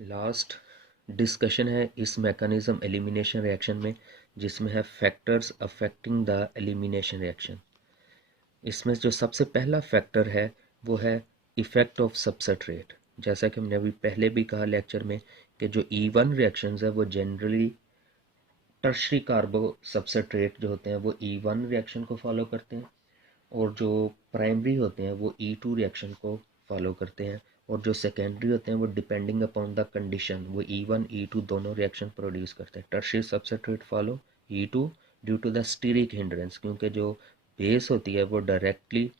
Last discussion है इस mechanism elimination reaction में, जिसमें है factors affecting the elimination reaction. इसमें जो सबसे पहला फैक्टर है वो है इफेक्ट ऑफ सबस्ट्रेट। जैसा कि हमने अभी पहले भी कहा लेक्चर में कि जो E1 रिएक्शंस है वो जनरली टर्शरी कार्बो सबस्ट्रेट जो होते हैं वो E1 रिएक्शन को फॉलो करते हैं, और जो प्राइमरी होते हैं वो E2 रिएक्शन को फॉलो करते हैं, और जो सेकेंडरी होते हैं वो डिपेंडिंग अपॉन द कंडीशन वो E1 E2 दोनों रिएक्शन प्रोड्यूस करते हैं। Tertiary substrate follow E2 due to the steric hindrance, क्योंकि जो बेस होती है वो डायरेक्टली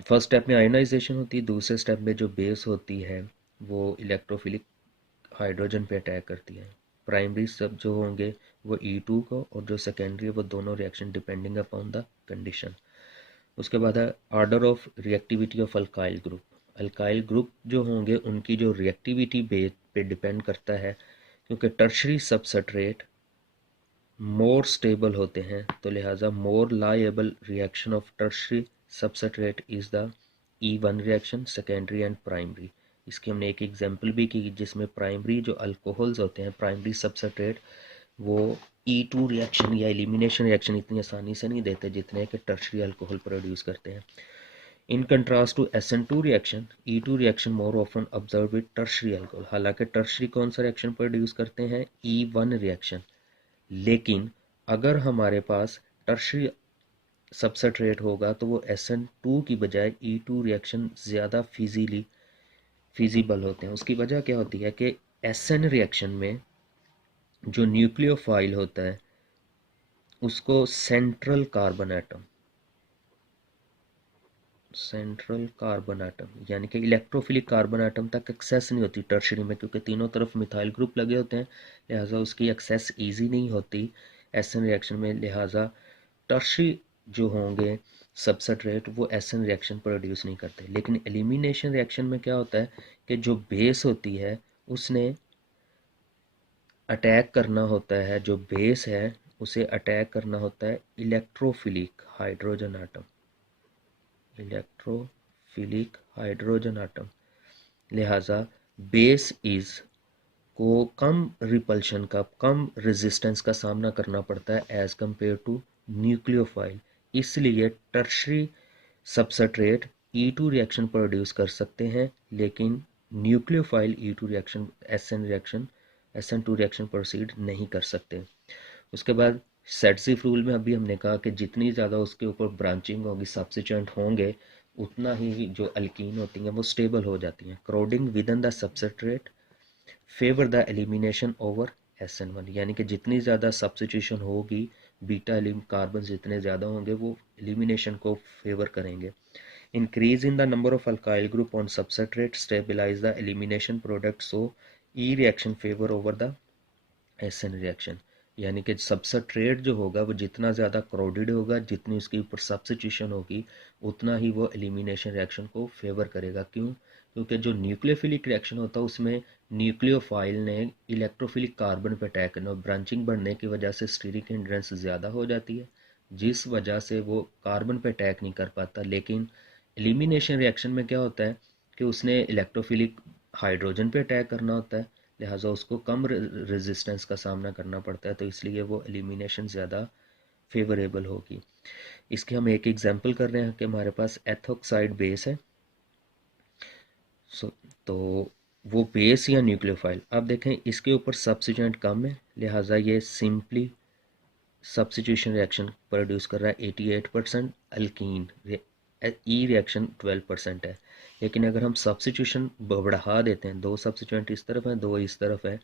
फर्स्ट स्टेप में आयनाइजेशन होती है, दूसरे स्टेप में जो बेस होती है वो इलेक्ट्रोफिलिक हाइड्रोजन पे अटैक करती है। प्राइमरी सब जो होंगे वो E2 को, और जो सेकेंडरी है वो दोनों reaction depending upon the condition. उसके बाद है order of reactivity of alkyl group. Alkyl group जो होंगे उनकी जो रिएक्टिविटी पे डिपेंड करता है, क्योंकि टर्शरी सबस्ट्रेट मोर स्टेबल होते हैं, तो लिहाजा more liable reaction of tertiary substrate is the E1 reaction, secondary and primary. इसकी हमने एक एग्जांपल भी की जिसमें प्राइमरी जो अल्कोहल्स होते हैं प्राइमरी सबस्ट्रेट वो E2 रिएक्शन या एलिमिनेशन रिएक्शन इतनी आसानी से नहीं देते जितने कि टर्शरी अल्कोहल प्रोड्यूस करते हैं। In contrast to SN2 reaction, E2 reaction more often observe with tertiary alcohol. हालांकि टर्शरी कौन सा रिएक्शन प्रोड्यूस करते हैं? E1 reaction. लेकिन अगर हमारे पास टर्शरी सबस्ट्रेट होगा तो वो SN2 की बजाय E2 रिएक्शन ज़्यादा फिजिबल होते हैं। उसकी वजह क्या होती है कि SN रिएक्शन में जो न्यूक्लियोफाइल होता है उसको सेंट्रल कार्बन एटम यानी कि इलेक्ट्रोफिलिक कार्बन एटम तक एक्सेस नहीं होती टर्शरी में, क्योंकि तीनों तरफ मिथाइल ग्रुप लगे होते हैं, लिहाजा उसकी एक्सेस इजी नहीं होती SN रिएक्शन में। लिहाजा टर्शरी जो होंगे सबस्ट्रेट वो SN रिएक्शन प्रोड्यूस नहीं करते। लेकिन एलिमिनेशन रिएक्शन में क्या होता है कि जो बेस होती है उसने अटैक करना होता है, जो बेस है उसे अटैक करना होता है इलेक्ट्रोफिलिक हाइड्रोजन आटम। लिहाजा बेस इज को कम रिपल्शन का, कम रेजिस्टेंस का सामना करना पड़ता है एज कंपेयर टू न्यूक्लियोफाइल। इसलिए tertiary substrate E2 reaction produce कर सकते हैं, लेकिन nucleophile E2 reaction SN2 reaction proceed नहीं कर सकते। उसके बाद सेटसिफ रूल में अभी हमने कहा कि जितनी ज़्यादा उसके ऊपर ब्रांचिंग होगी, सब्स्टिट्यूएंट होंगे, उतना ही जो अल्कीन होती हैं वो स्टेबल हो जाती हैं। Crowding within the substrate favour the elimination over SN1, यानी कि जितनी ज़्यादा सब्स्टिट्यूशन होगी, बीटा कार्बन जितने ज़्यादा होंगे वो एलिमिनेशन को फेवर करेंगे। Increase in the number of alkyl group on substrate stabilise the elimination product, so E reaction favour over the SN reaction. यानी कि सबस्ट्रेट जो होगा वो जितना ज़्यादा क्राउडेड होगा, जितनी उसके ऊपर सब्स्टिट्यूशन होगी, उतना ही वो एलिमिनेशन रिएक्शन को फेवर करेगा। क्यों? क्योंकि जो न्यूक्लियोफिलिक रिएक्शन होता है उसमें न्यूक्लियोफाइल ने इलेक्ट्रोफिलिक कार्बन पर अटैक करना, और ब्रांचिंग बढ़ने की वजह से स्टीरिक हिंड्रेंस ज़्यादा हो जाती है, जिस वजह से वो कार्बन पर अटैक नहीं कर पाता। लेकिन एलिमिनेशन रिएक्शन में क्या होता है कि उसने इलेक्ट्रोफिलिक हाइड्रोजन पे अटैक करना होता है, लिहाजा उसको कम रेजिस्टेंस का सामना करना पड़ता है, तो इसलिए वो एलिमिनेशन ज़्यादा फेवरेबल होगी। इसके हम एक एग्जांपल कर रहे हैं कि हमारे पास एथोक्साइड बेस है, तो वो बेस या न्यूक्लियोफाइल, अब देखें इसके ऊपर सब्स्टिट्यूएंट कम है, लिहाजा ये सिंपली सब्स्टिट्यूशन रिएक्शन प्रोड्यूस कर रहा है 88% अल्कीन। ई रिएक्शन 12% है। लेकिन अगर हम सब्स्टिट्यूशन बढ़ा देते हैं, दो सब्स्टिट्यूएंट इस तरफ है, दो इस तरफ है,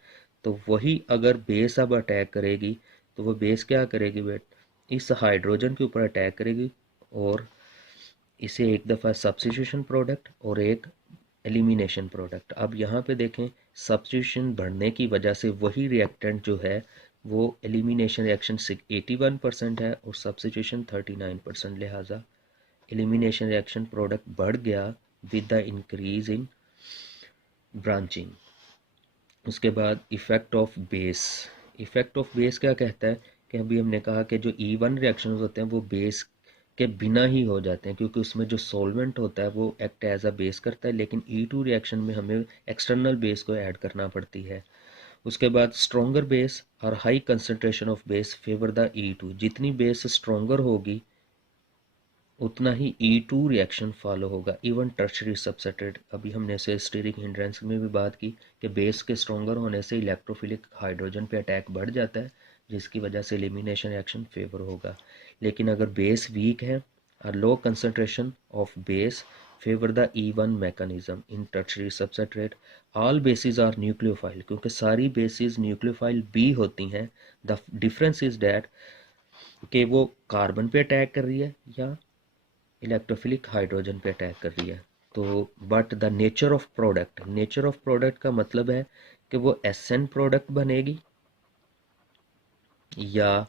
तो वही अगर बेस अब अटैक करेगी तो वो बेस क्या करेगी बेट, इस हाइड्रोजन के ऊपर अटैक करेगी, और इसे एक दफ़ा सब्स्टिट्यूशन प्रोडक्ट और एक एलिमिनेशन प्रोडक्ट। अब यहाँ पे देखें सब्स्टिट्यूशन बढ़ने की वजह से वही रिएक्टेंट जो है वो एलिमिनेशन रिएक्शन 81% है और सब्स्टिट्यूशन 39%, लिहाजा एलिमिनेशन रिएक्शन प्रोडक्ट बढ़ गया with the increase in branching. उसके बाद इफ़ेक्ट ऑफ बेस क्या कहता है कि अभी हमने कहा कि जो E1 रिएक्शन होते हैं वो बेस के बिना ही हो जाते हैं, क्योंकि उसमें जो सॉल्वेंट होता है वो एक्ट एज अ बेस करता है, लेकिन E2 रिएक्शन में हमें एक्सटर्नल बेस को ऐड करना पड़ती है। उसके बाद स्ट्रोंगर बेस और high concentration of base favour the E2। जितनी बेस स्ट्रोंगर होगी उतना ही E2 रिएक्शन फॉलो होगा। इवन टर्शरी सबसेटेट, अभी हमने से स्टीरिक हिंड्रेंस में भी बात की कि बेस के स्ट्रोंगर होने से इलेक्ट्रोफिलिक हाइड्रोजन पे अटैक बढ़ जाता है, जिसकी वजह से एलिमिनेशन रिएक्शन फेवर होगा। लेकिन अगर बेस वीक है और low concentration of base favour the E1 mechanism in tertiary substrate. All bases are nucleophile, क्योंकि सारी बेसिस न्यूक्लियोफाइल बी होती हैं। द डिफरेंस इज डैट कि वो कार्बन पे अटैक कर रही है या इलेक्ट्रोफिलिक हाइड्रोजन पे अटैक कर रही है। तो but the nature of product का मतलब है कि वो SN प्रोडक्ट बनेगी या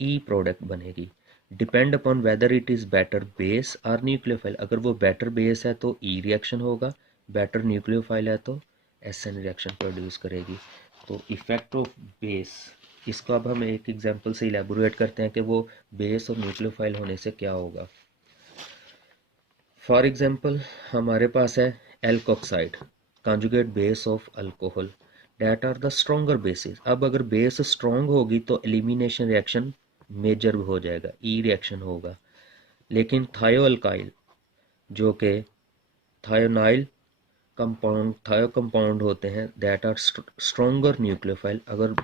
E प्रोडक्ट बनेगी। Depend upon whether it is better base और न्यूक्लियोफाइल। अगर वो बेटर बेस है तो E रिएक्शन होगा, बेटर न्यूक्लियोफाइल है तो SN रिएक्शन प्रोड्यूस करेगी। तो इफेक्ट ऑफ बेस, इसको अब हम एक एग्जांपल से इलेबोरेट करते हैं कि वो बेस और न्यूक्लियोफाइल होने से क्या होगा। फॉर एग्जाम्पल हमारे पास है alkoxide, conjugate base of alcohol, that are the stronger bases. अब अगर बेस स्ट्रोंग होगी तो एलिमिनेशन रिएक्शन मेजर हो जाएगा, ई रिएक्शन होगा। लेकिन थायोअल्काइल जो कि थायोनाइल थायो कंपाउंड होते हैं, दैट आर स्ट्रोंगर न्यूक्लियोफाइल। अगर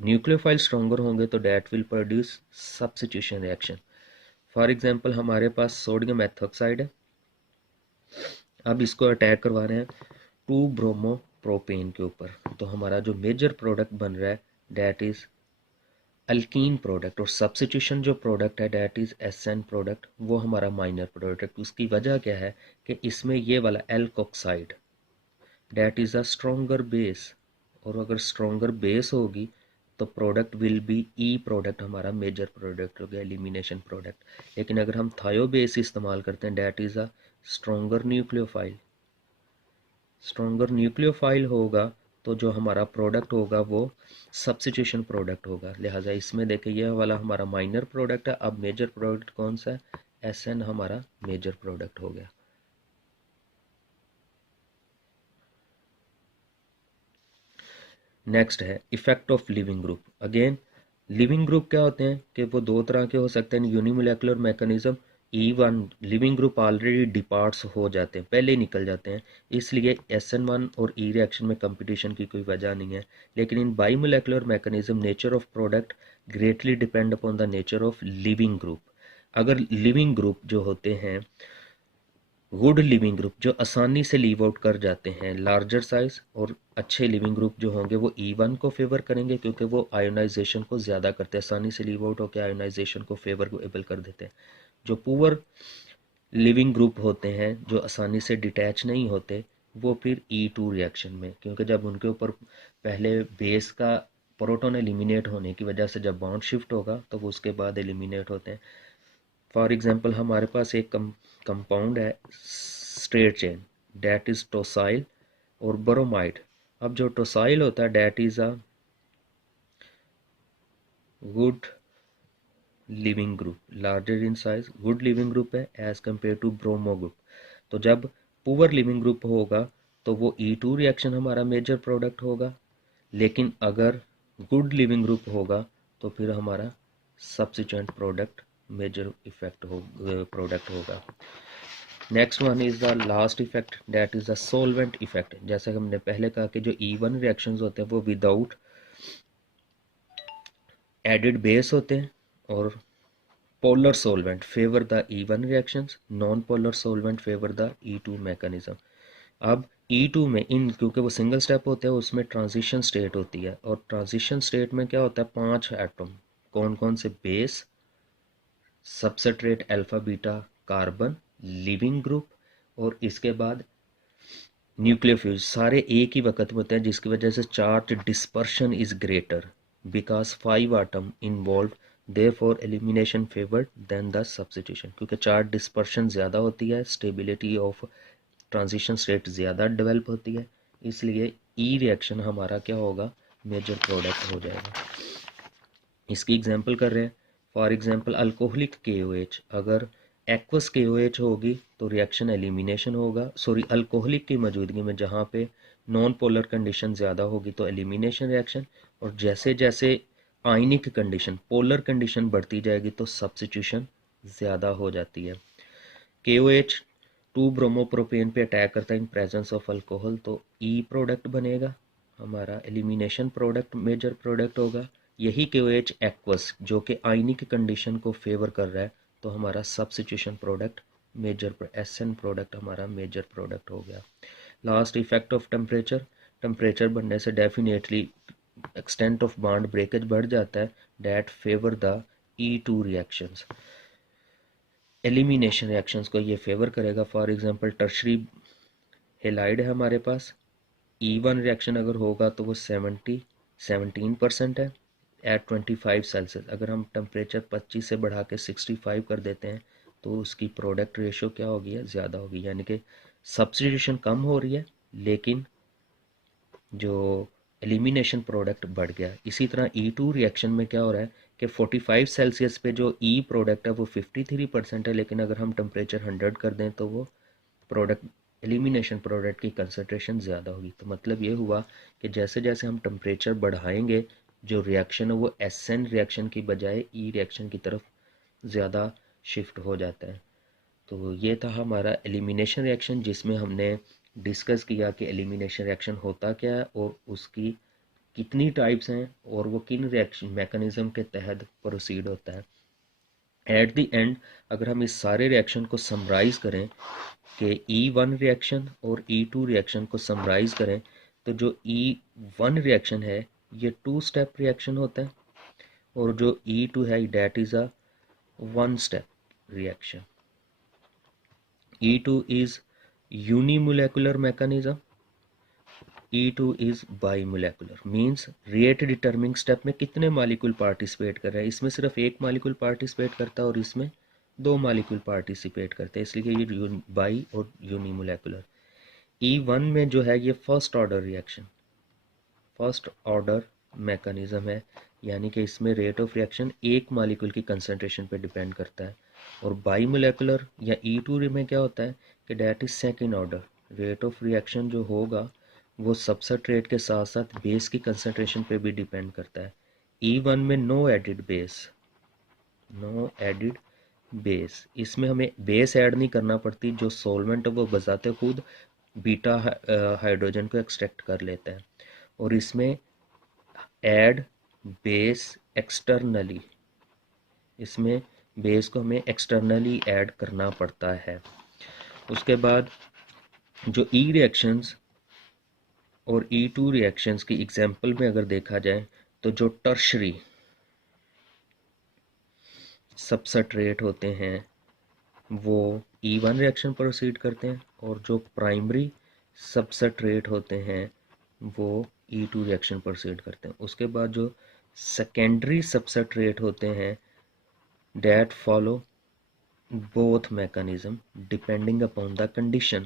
न्यूक्लियोफाइल स्ट्रोंगर होंगे तो that will produce substitution reaction. For example हमारे पास सोडियम एथोक्साइड है, अब इसको अटैक करवा रहे हैं 2 ब्रोमो प्रोपेन के ऊपर, तो हमारा जो मेजर प्रोडक्ट बन रहा है डैट इज अल्कीन प्रोडक्ट, और सब्स्टिट्यूशन जो प्रोडक्ट है डैट इज SN प्रोडक्ट, वो हमारा माइनर प्रोडक्ट। उसकी वजह क्या है कि इसमें ये वाला alkoxide that is a stronger base, और अगर स्ट्रोंगर बेस होगी तो product will be E product, हमारा मेजर प्रोडक्ट हो गया, एलिमिनेशन प्रोडक्ट। लेकिन अगर हम थायो बेस इस्तेमाल करते हैं that is a stronger nucleophile होगा, तो जो हमारा प्रोडक्ट होगा वो सब्स्टिट्यूशन प्रोडक्ट होगा। लिहाजा इसमें देखें यह वाला हमारा माइनर प्रोडक्ट है, अब मेजर प्रोडक्ट कौन सा है, SN हमारा मेजर प्रोडक्ट हो गया। नेक्स्ट है effect of leaving group. Again leaving group क्या होते हैं कि वो दो तरह के हो सकते हैं, unimolecular mechanism. E1 leaving group already departs हो जाते हैं, पहले ही निकल जाते हैं, इसलिए SN1 और E रिएक्शन में कंपटीशन की कोई वजह नहीं है। लेकिन in bimolecular mechanism nature of product greatly depend upon the nature of leaving group. अगर लिविंग ग्रुप जो होते हैं गुड लिविंग ग्रुप जो आसानी से लीव आउट कर जाते हैं लार्जर साइज, और अच्छे लिविंग ग्रुप जो होंगे वो E1 को फेवर करेंगे, क्योंकि वो आयोनाइजेशन को ज़्यादा करते हैं, आसानी से लीव आउट होकर आयोनाइजेशन को फेवरेबल कर देते हैं। जो पुअर लिविंग ग्रुप होते हैं जो आसानी से डिटैच नहीं होते, वो फिर E2 रिएक्शन में, क्योंकि जब उनके ऊपर पहले बेस का प्रोटॉन एलिमिनेट होने की वजह से जब बॉन्ड शिफ्ट होगा तो वो उसके बाद एलिमिनेट होते हैं। फॉर एग्जांपल हमारे पास एक कंपाउंड है straight chain, that is tosyl और ब्रोमाइड। अब जो टोसाइल होता है that is a good leaving group, larger in size, good leaving group है as compared to bromo group. तो जब पुअर लिविंग ग्रुप होगा तो वो E2 रिएक्शन हमारा मेजर प्रोडक्ट होगा, लेकिन अगर गुड लिविंग ग्रुप होगा तो फिर हमारा सब्स्टिट्यूएंट प्रोडक्ट मेजर इफेक्ट हो प्रोडक्ट होगा। Next one is the last effect that is the solvent effect. जैसे हमने पहले कहा कि जो E1 रिएक्शंस होते हैं वो विदाउट एडिड बेस होते हैं, और polar solvent favour the E1 reactions, non polar solvent favour the E2 mechanism. अब E2 में इन क्योंकि वो सिंगल स्टेप होते हैं उसमें ट्रांजिशन स्टेट होती है, और ट्रांजिशन स्टेट में क्या होता है 5 एटम, कौन कौन से, base, substrate alpha beta carbon, leaving group, और इसके बाद न्यूक्लियोफ्यूज, सारे एक ही वक्त में होते हैं, जिसकी वजह से charge dispersion is greater because 5 atom involve, therefore elimination favoured than the substitution. क्योंकि चार्ज डिस्पर्शन ज़्यादा होती है, स्टेबिलिटी ऑफ ट्रांजिशन स्टेट ज़्यादा डेवलप होती है, इसलिए ई रिएक्शन हमारा क्या होगा, मेजर प्रोडक्ट हो जाएगा। इसकी एग्जांपल कर रहे हैं फॉर एग्जांपल अल्कोहलिक KOH, अगर एक्वस KOH होगी तो रिएक्शन एलिमिनेशन होगा, सॉरी अल्कोहलिक की मौजूदगी में जहाँ पे नॉन पोलर कंडीशन ज़्यादा होगी तो एलिमिनेशन रिएक्शन, और जैसे जैसे आयनिक कंडीशन पोलर कंडीशन बढ़ती जाएगी तो सब्स्टिट्यूशन ज़्यादा हो जाती है। KOH 2 ब्रोमोप्रोपेन पे अटैक करता है इन प्रेजेंस ऑफ अल्कोहल, तो ई प्रोडक्ट बनेगा हमारा, एलिमिनेशन प्रोडक्ट मेजर प्रोडक्ट होगा। यही KOH एक्वस जो कि आयनिक कंडीशन को फेवर कर रहा है, तो हमारा substitution product major SN product हमारा मेजर प्रोडक्ट हो गया। Last effect of temperature, temperature बढ़ने से definitely extent of bond breakage बढ़ जाता है, that favour the E2 reactions, elimination reactions को ये फेवर करेगा। फॉर एग्जांपल टर्शरी हेलाइड है हमारे पास, E1 रिएक्शन अगर होगा तो वो 17% है एट 25 सेल्सियस। अगर हम टेम्परेचर 25 से बढ़ा के 65 कर देते हैं तो उसकी प्रोडक्ट रेशो क्या होगी, ज़्यादा होगी, यानी कि सब्स्टिट्यूशन कम हो रही है लेकिन जो एलिमिनेशन प्रोडक्ट बढ़ गया। इसी तरह E2 रिएक्शन में क्या हो रहा है कि 45 सेल्सियस पे जो E प्रोडक्ट है वो 53% है, लेकिन अगर हम टेम्परेचर 100 कर दें तो वो प्रोडक्ट एलिमिनेशन प्रोडक्ट की कंसनट्रेशन ज़्यादा होगी। तो मतलब ये हुआ कि जैसे जैसे हम टेम्परेचर बढ़ाएंगे जो रिएक्शन है वो SN रिएक्शन की बजाय E रिएक्शन की तरफ ज़्यादा शिफ्ट हो जाता है। तो ये था हमारा एलिमिनेशन रिएक्शन, जिसमें हमने डिस्कस किया कि एलिमिनेशन रिएक्शन होता क्या है और उसकी कितनी टाइप्स हैं और वो किन रिएक्शन मैकेनिज्म के तहत प्रोसीड होता है। एट द एंड अगर हम इस सारे रिएक्शन को समराइज़ करें कि E1 रिएक्शन और E2 रिएक्शन को समराइज़ करें, तो जो E1 रिएक्शन है ये 2 स्टेप रिएक्शन होता है, और जो E2 है that is a 1 step reaction. E2 is unimolecular mechanism, E2 is bimolecular, means rate डिटर्मिंग step में कितने मॉलिक्यूल पार्टिसिपेट कर रहे हैं, इसमें सिर्फ एक मॉलिक्यूल पार्टिसिपेट करता है और इसमें 2 मॉलिक्यूल पार्टिसिपेट करते हैं, इसलिए ये बाई और यूनिमोलेकुलर। E1 में जो है ये first order reaction, first order mechanism है, यानी कि इसमें रेट ऑफ रिएक्शन एक मॉलिक्यूल की कंसंट्रेशन पे डिपेंड करता है। और बाईमोलेकुलर या E2 में क्या होता है कि that is second order, rate of reaction जो होगा वो सबस्ट्रेट के साथ साथ बेस की कंसंट्रेशन पे भी डिपेंड करता है। E1 में no added base, no added base, इसमें हमें बेस ऐड नहीं करना पड़ती, जो सॉल्वेंट है वो बजाते खुद बीटा हाइड्रोजन को एक्सट्रैक्ट कर लेता है। और इसमें ऐड बेस एक्सटर्नली, इसमें बेस को हमें एक्सटर्नली ऐड करना पड़ता है। उसके बाद जो E रिएक्शंस और E2 रिएक्शंस की एग्जांपल में अगर देखा जाए तो जो टर्शरी सबस्ट्रेट होते हैं वो E1 रिएक्शन प्रोसीड करते हैं, और जो प्राइमरी सबस्ट्रेट होते हैं वो E2 रिएक्शन प्रोसीड करते हैं। उसके बाद जो सेकेंडरी सबस्ट्रेट होते हैं that follow both mechanism depending upon the condition।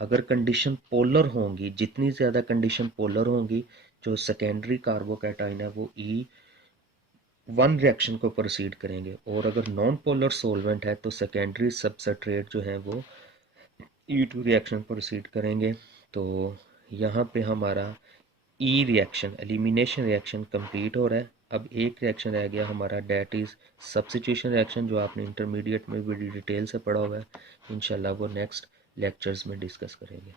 अगर कंडीशन पोलर होंगी, जितनी ज़्यादा कंडीशन पोलर होंगी, जो सेकेंडरी कार्बोकैटाइन है वो E1 रिएक्शन को प्रोसीड करेंगे, और अगर नॉन पोलर सोलवेंट है तो सेकेंडरी सबस्ट्रेट जो है वो E2 रिएक्शन प्रोसीड करेंगे। तो यहाँ पे हमारा E reaction elimination reaction complete हो रहा है। अब एक रिएक्शन रह गया हमारा, डैट इज़ सब्स्टिट्यूशन रिएक्शन, जो आपने इंटरमीडिएट में भी डिटेल से पढ़ा हुआ है। इंशाल्लाह वो नेक्स्ट लेक्चर्स में डिस्कस करेंगे।